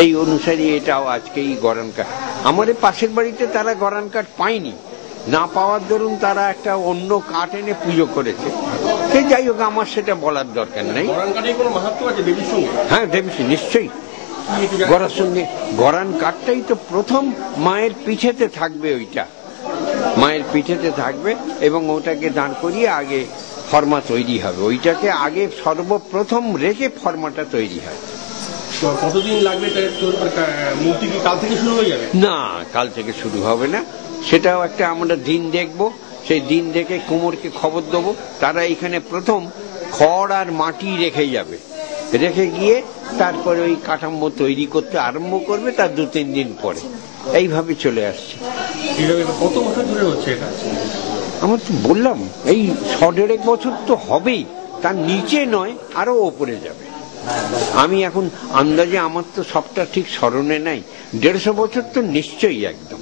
সেই অনুসারে এটাও আজকেই গরান কাঠ। আমাদের পাশের বাড়িতে তারা গরান কাঠ পায়নি, না পাওয়ার দরুন তারা একটা অন্য কাঠ এনে পুজো করেছে। সে যাই হোক, আমার সেটা বলার দরকার নেই। হ্যাঁ, দেবী নিশ্চয়ই। গড়ার সঙ্গে গরান কাঠটাই তো প্রথম মায়ের পিঠেতে থাকবে, ওইটা মায়ের পিঠেতে থাকবে এবং ওটাকে দাঁড় করিয়ে আগে ফর্মা তৈরি হবে। ওইটাকে আগে সর্বপ্রথম রেখে ফর্মাটা তৈরি হয়। কতদিন লাগবে? মূর্তি কি কাল থেকে শুরু হয়ে যাবে? না, কাল থেকে শুরু হবে না, সেটাও একটা আমরা দিন দেখব। সেই দিন দেখে কুমোরকে খবর দেবো, তারা এখানে প্রথম খড় আর মাটি রেখে যাবে, রেখে গিয়ে তারপরে ওই কাঠামো তৈরি করতে আরম্ভ করবে, তার 2-3 দিন পরে। এইভাবে চলে আসছে। কত বছর ধরে হচ্ছে এটা? আমার তো বললাম এই 1.5 বছর তো হবেই, তার নিচে নয়, আরো ওপরে যাবে। আমি এখন আন্দাজে, আমার তো সবটা ঠিক স্মরণে নাই, 150 বছর তো নিশ্চয়ই একদম।